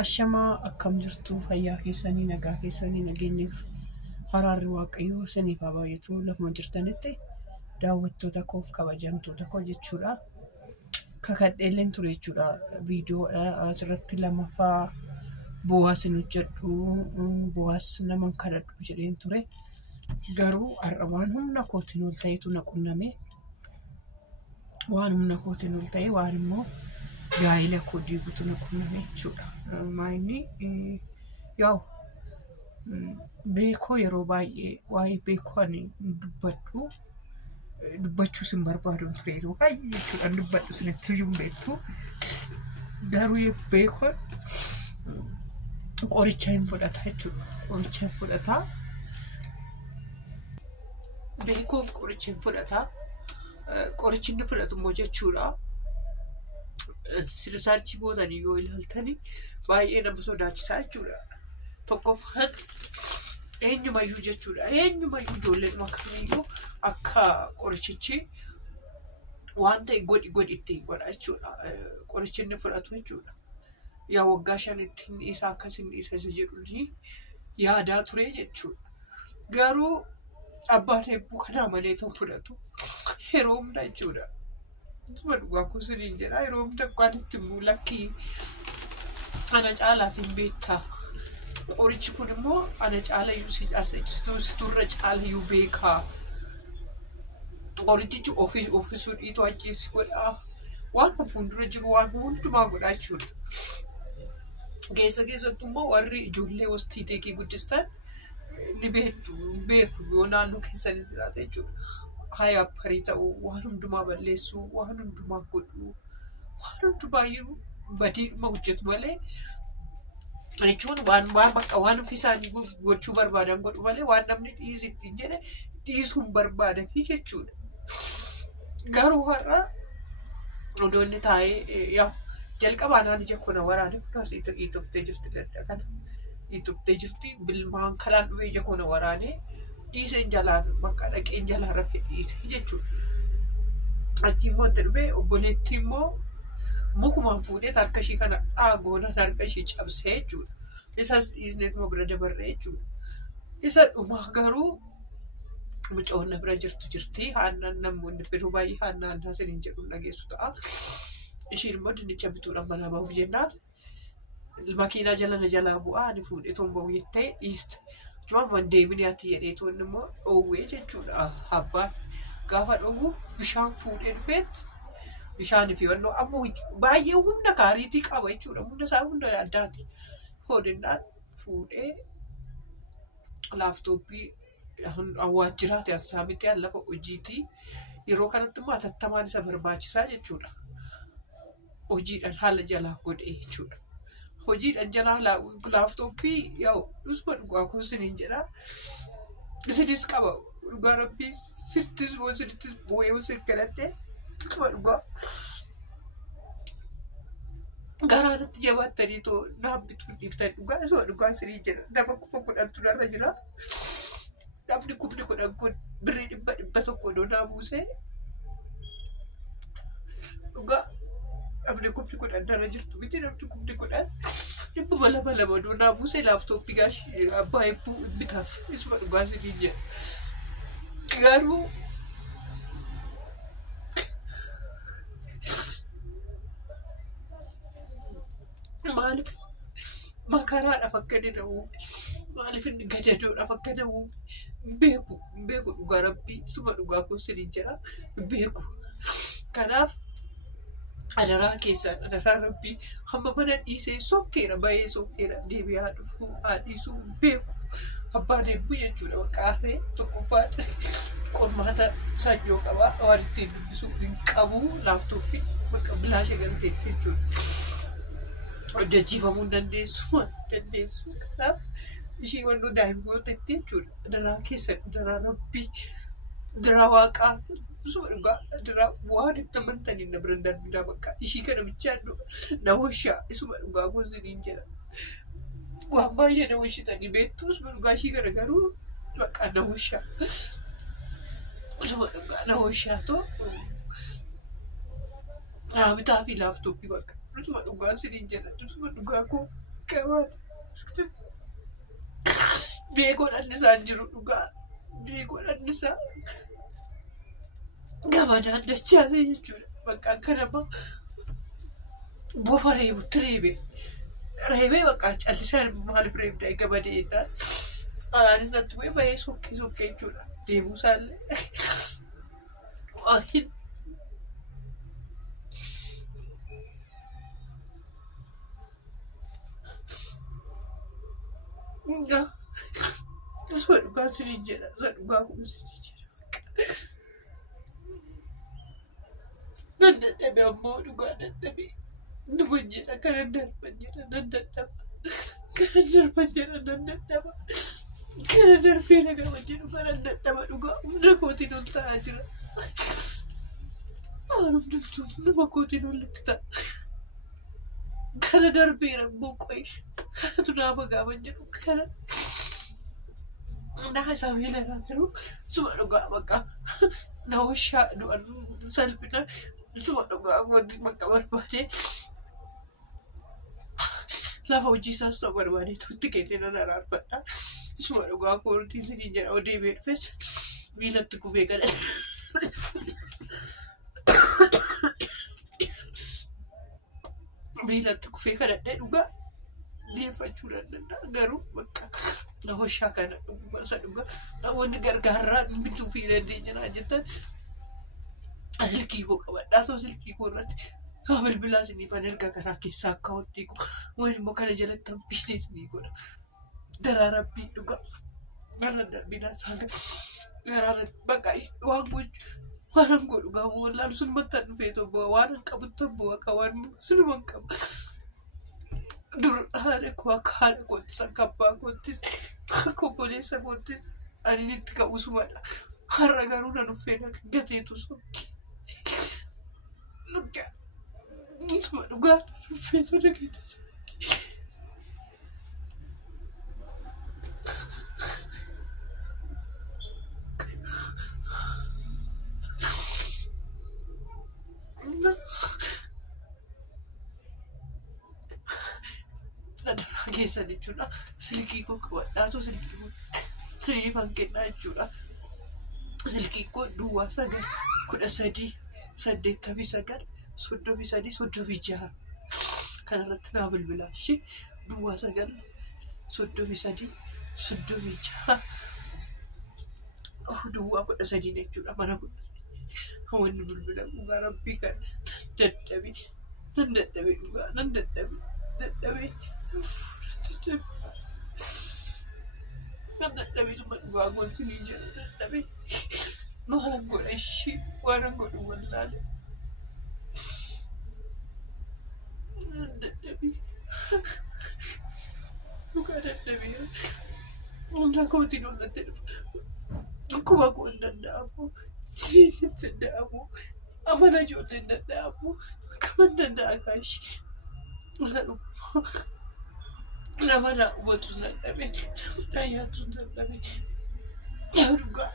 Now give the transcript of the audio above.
Ashamaa akkam jirtu fayyaa keessanii nagaa keessanii nageenyeef haraarri waaqayyoo isiniif haa baay'atu lafuma jirtanitti daawwattoota koof kabajamtoota koo jechuudha. Kakadheelleen ture jechuudha viidiyoodha asirratti lamaffaa bu'aas hin hojjedhu bu'aas naman kadhadhu jedheen ture. Garuu har'a waan humna kootiin ol ta'etu na qunname. Waan humna kootiin ol ta'e waan immoo gaa'ela koo diigutu na qunname jechuudha. Maayinni yaa'u beekoo yeroo baay'ee waa'ee beekoo ani dubbadhu dubbachuus hin barbaadu ture yeroo baay'ee jechuudha dubbadhu isinitti hin beektu. Garuu beekoo qoricha hin fudhata jechuudha. Qoricha hin fudhata. Beekoo qoricha hin fudhata. Qorichi inni fudhatu immoo jechuudha. Sirsaarchi gootanii yoo ilaaltanii baay'ee nama sodaachisaa jechuudha. Tokkoffaan eenyumayyuu jechuudha. Eenyumayyuu ijoolleen akkamiyyuu akka qorichichi waan ta'e godhi ittiin godha jechuudha. Qorichi inni fudhatu jechuudha. Yaa waggaa shanitti inni isaa akkas inni isa jedhuuni yaadaa ture jechuudha. Garuu abbaan hebbuu kanaa malee ta'u fudhatu yeroo hunda jechuudha. Dhugaa kuusiniin jedha yeroo hunda kwaanitti immoo lakkii ana caalaatiin beektaa. Qorichi kun immoo ana caalayyuu si turre caalayyuu beekaa. Qorichichi ofiisuu dhiitoo ajjeessi godhaa. Waan fuuldura jiru waan hundumaa godhaa jechuudha. Keessattuu immoo warri ijoollee hostii teekii guddistan ni beeku yoo naannoo keessanii jiraata jechuudha. Haya parii ta'uu waan hundumaa balleessuu waan hundumaa godhuu waan hundumaayyuu badiidhuma hojjetu malee jechuun waan ofii isaanii gochuu barbaadan godhu malee waan namni dhiisi ittiin jedhe dhiisuu hin barbaadanii jechuudha. Garuu har'a odoo inni taa'ee yaa jalqabaa naan ija koo na waraane kunis iitoftee jirti dadda kana iitoftee jirti bilmaan kanaan dhufee ija koo na waraane. Dhiiseen jalaan bakka dhaqeen jalaa rafee dhiise jechuudha. Achi immoo itti dhufee obboleettii immoo mukumaan fuudhee harka ishii kana dhaagoonaan harka ishii cabsee jechuudha. Isas dhiisneetuma bira dabarree jechuudha. Isa dhumaa garuu mucoon na bira jirti. Haannaan namoonni biroo baay'ee haannaan siniin jedhu dhageessu ta'a. Ishiin immoo dinnicha bituudhaan mana bahuuf jennaan makiinaa jalaa bu'aa ani fuudhee toon jettee dhiiste. Cuman deemini ati jedhee toonni immoo dhoowwee jechuudha. Abbaan gaafa dhoowwu bishaan fuudhee dhufeet bishaan fi wannoo ammoo baay'ee humna gaariitii qaba jechuudha. Humna isaa hunda addaati. Hoodinaan fuudhee laaftooppii waajjiraati asaa miti lafa hojiitii yeroo kanatti immoo atattamaan isa barbaachisaa jechuudha. Hojiidhaan haala jalaa godhee jechuudha. Hojiidhaan jalaa laaftooppii yaa'u dhusuma dhugaa kuusiniin jedha. Isinis qaba dhugaa rabbii sirtis bu'ee sirkadhattee dhusuma dhugaa. Garaanatti jabaattanii too naabbituu dhiiftan dhugaa isuma dhugaa siniin jedha. Nama 10,000 narra jira. Namni 10,000 kun birrii 100 doonaa buusee dhugaa. Namni 10,000 narra jirtu miti namni 10,000 dhibba lama doonaa buusee laaftooppii gaashii abbaa hebbuu bitaaf isuma dhugaa siniin jedha. Garuu maaliif makaraadhaaf akka danda'u maaliif inni gadadoodhaaf akka danda'u beeku dhugaa rabbii isuma dhugaa kuusiniin jedha beeku. Kanaaf adaraa keessaan adaraa rabbii hamma mana dhiisee sokkeera bahee sokkeera deebi'aa dhufuu haadhiisuu beeku. Abbaan hebbuu jechuudha maqaaree tokkoffaan qormaata sanyoo qabaa waan ittiin dubbisuu hin qabu laaftooppii bakka bilaasha galteetti jechuudha. Hojjechiifamuu hin dandeessu. Kanaaf ishii wannoo daa'immoota itti jechuudha. Adaraa keessan adaraa rabbii adaraa waaqaa isuma dhugaa adaraa waan itti amantanii na bira darbinaa bakka ishii kana bichaa na washaa isuma dhugaa kuusiniin jedha. Waan baay'ee na washitanii beektu isuma dhugaa ishii kana garuu bakka na washaa. Isuma dhugaa na washaa too bitaa fi laaftooppii bakka. Isuma dhugaa siniin jedha. Isuma dhugaa koo Kawan. Beekon annisaa jiru dhugaa. Beekon annisaa gamadaan dachaase jechuudha. Bakka akka nama bofa reebutti reebee. Reebee bakka callisaan maaliif reebdaa gamadee jennaan. Anaanis natti bu'ee bahee sokkee jechuudha. Deemuu isaallee. Waahin. Isuma dhugaa sinii jedha. Isa dhugaa kun sinii jedha. Nan dadhabe ammoo dhugaa dadhabe. Numa jedha kanan darban jedha nan dadhaba. Kanan darban jedha nan dadhaba. Kana darbee nagama jedhu kanan dadhaba dhugaa. Humna kootiin ol ta'aa jira. Waan hundumtuu nama kootiin olitti ta'a. Kana darbeera ammoo qoyi. Kanatu naafa gaafa jedhu kana. Naa isaa beelanaa garuu suma dhugaa bakka na hoshaa du'an salphina suma dhugaa wanti bakka barbaade lafa hojii isaas ta'u barbaade tuutti kennee nan araarfadha. Suma dhugaa koortii isinii jedha odee beekfes miilatti kufee kana. Miilatti kufee kadhadhee dhugaa deeffachuu danda'a garuu bakka na hoshaa kana dhugaa dhugaa namoonni gargaarraa bituu fi dandeenyaa jettan silkii koo qabadhaa osoo silkii koo irratti haa bilbilaa isinii fan erga karaa keessaa akka hojii koo waan immoo kana jalatti hambiin isinii godha daraarabbii dhugaa gara darbinaa isaa garaara bakka waan gochuu waan godhu gaafa wallaan sun bakka dhufee tokko waan qabutti ammoo akka waan sunuma qaba. Dur haadha koo akka haadha koottis akka abbaa koottis akka obboleessa koottis ani itti ka'usumadha. Har'a garuu nan uffeen akka gateetu sokki. Isuma dhugaa nan uffeetu gateetu sokki. Nadaraa keessan jechuudha. Silkii koo qabadhaatu silkii koo sirii fankennaa jechuudha. Silkii koo duwwaa 9,889,33,36 kanarratti naa bilbilaa ishee duwwaa 9,33,36 duwwaa 13 jechuudha. Mana 13 wanni bilbila dhugaa rabbii kan dadhabe nan dadhabe dhugaa nan dadhabe dadhabe. Kan dadhabe tuma dhugaa goonsinii jira dadhabe. Maalan godha ishee waanan godhu wallaale. Dadhabe. Dhugaa dadhabe. Humna kootiin ollatti dhufa. Akkuma koo hin danda'amu. Siriitiin danda'amu. Amala ijoollee hin danda'amu. Kaman danda'a kaashii. Isa dhufu. Nama naa hubatus dadhabe. Nama naa yaatus dadhabe. Yaa dhugaa.